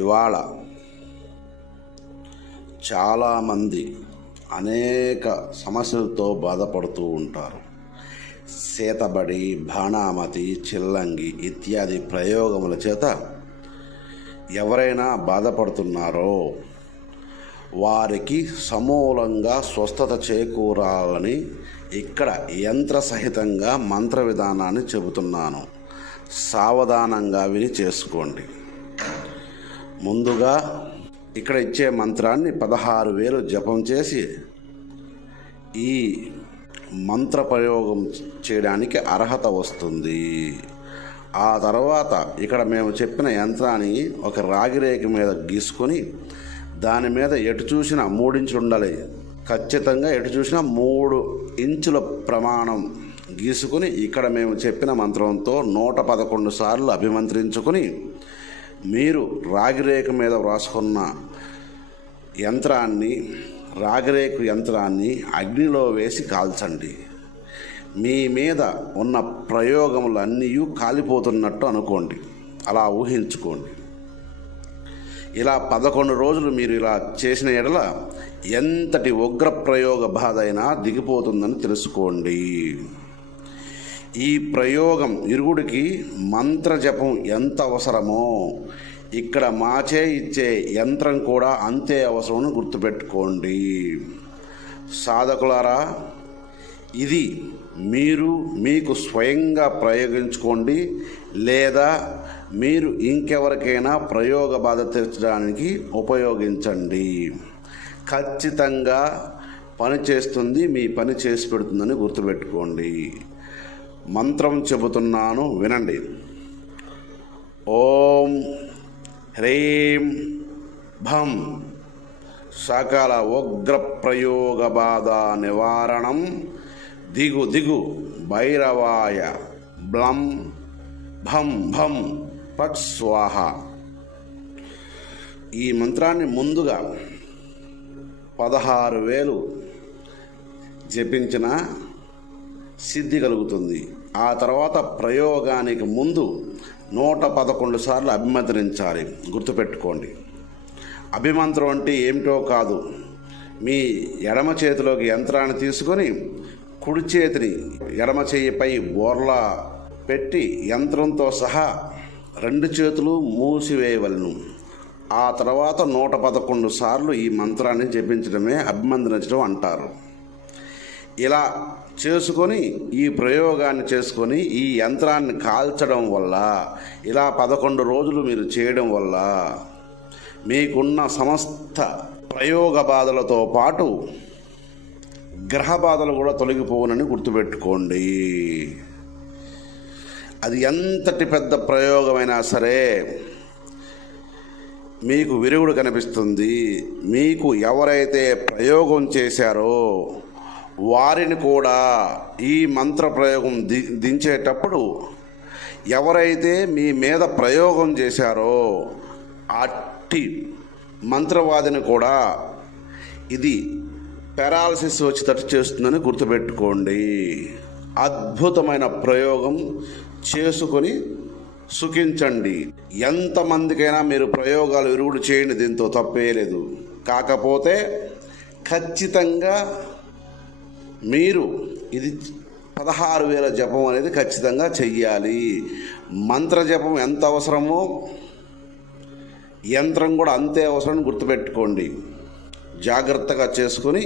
ఇవాళ చాలామంది అనేక సమస్యలతో బాధపడుతూ ఉంటారు. సేతబడి, బాణామతి, చిల్లంగి ఇత్యాది ప్రయోగముల చేత ఎవరైనా బాధపడుతున్నారో వారికి సమూలంగా స్వస్థత చేకూరాలని ఇక్కడ యంత్ర సహితంగా మంత్ర విధానాన్ని చెబుతున్నాను. సావధానంగా విని చేసుకోండి. ముందుగా ఇక్కడ ఇచ్చే మంత్రాన్ని 16,000 జపం చేసి ఈ మంత్ర ప్రయోగం చేయడానికి అర్హత వస్తుంది. ఆ తర్వాత ఇక్కడ మేము చెప్పిన యంత్రాన్ని ఒక రాగిరేఖ మీద గీసుకొని దాని మీద ఎటు చూసినా 3 ఇంచులు ఉండాలి. ఖచ్చితంగా ఎటు చూసినా 3 ఇంచుల ప్రమాణం గీసుకుని ఇక్కడ మేము చెప్పిన మంత్రంతో 111 సార్లు అభిమంత్రించుకొని మీరు రాగిరేఖ మీద వ్రాసుకున్న రాగిరేఖ యంత్రాన్ని అగ్నిలో వేసి కాల్చండి. మీ మీద ఉన్న ప్రయోగములన్నీ కాలిపోతున్నట్టు అనుకోండి. అలా ఊహించుకోండి. ఇలా 11 రోజులు మీరు ఇలా చేసిన ఎడల ఎంతటి ఉగ్ర ప్రయోగ బాధ అయినా దిగిపోతుందని తెలుసుకోండి. ఈ ప్రయోగం ఇరుగుడికి మంత్రజపం ఎంత అవసరమో ఇక్కడ మాచే ఇచ్చే యంత్రం కూడా అంతే అవసరమని గుర్తుపెట్టుకోండి. సాధకులారా, ఇది మీకు స్వయంగా ప్రయోగించుకోండి, లేదా మీరు ఇంకెవరికైనా ప్రయోగ బాధ తీర్చడానికి ఉపయోగించండి. ఖచ్చితంగా పనిచేస్తుంది, మీ పని చేసి పెడుతుందని గుర్తుపెట్టుకోండి. మంత్రం చెబుతున్నాను, వినండి. ఓం హ్రీం భం సకల ఉగ్ర ప్రయోగ బాధ నివారణం దిగు దిగు భైరవాయ బ్లం భం భం పట్ స్వాహ. ఈ మంత్రాన్ని ముందుగా 16,000 జపించిన సిద్ధి కలుగుతుంది. ఆ తర్వాత ప్రయోగానికి ముందు 111 సార్లు అభిమంత్రించాలి. గుర్తుపెట్టుకోండి. అభిమంత్రం అంటే ఏమిటో కాదు, మీ ఎడమ చేతిలోకి యంత్రాన్ని తీసుకొని కుడి చేతిని ఎడమ చేయిపై బోర్లా పెట్టి యంత్రంతో సహా 2 చేతులు మూసివేయవలను. ఆ తర్వాత 111 సార్లు ఈ మంత్రాన్ని జపించడమే అభిమంత్రించడం అంటారు. ఇలా చేసుకొని ఈ ప్రయోగాన్ని చేసుకొని ఈ యంత్రాన్ని కాల్చడం వల్ల, ఇలా 11 రోజులు మీరు చేయడం వల్ల మీకున్న సమస్త ప్రయోగ బాధలతో పాటు గ్రహ బాధలు కూడా తొలగిపోవునని గుర్తుపెట్టుకోండి. అది ఎంతటి పెద్ద ప్రయోగమైనా సరే మీకు విరుగుడు కనిపిస్తుంది. మీకు ఎవరైతే ప్రయోగం చేశారో వారిని కూడా ఈ మంత్ర ప్రయోగం దించేటప్పుడు ఎవరైతే మీ మీద ప్రయోగం చేశారో అట్టి మంత్రవాదిని కూడా ఇది పెరాలసిస్ వచ్చేటట్టు చేస్తుందని గుర్తుపెట్టుకోండి. అద్భుతమైన ప్రయోగం చేసుకొని సుఖించండి. ఎంతమందికైనా మీరు ప్రయోగాలు విరుగుడు చేయండి, దీంతో తప్పే లేదు. కాకపోతే ఖచ్చితంగా మీరు ఇది 16,000 జపం అనేది ఖచ్చితంగా చెయ్యాలి. మంత్ర జపం ఎంత అవసరమో యంత్రం కూడా అంతే అవసరం గుర్తుపెట్టుకోండి. జాగ్రత్తగా చేసుకొని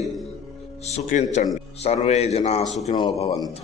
సుఖించండి. సర్వే జనా సుఖినో భవంతు.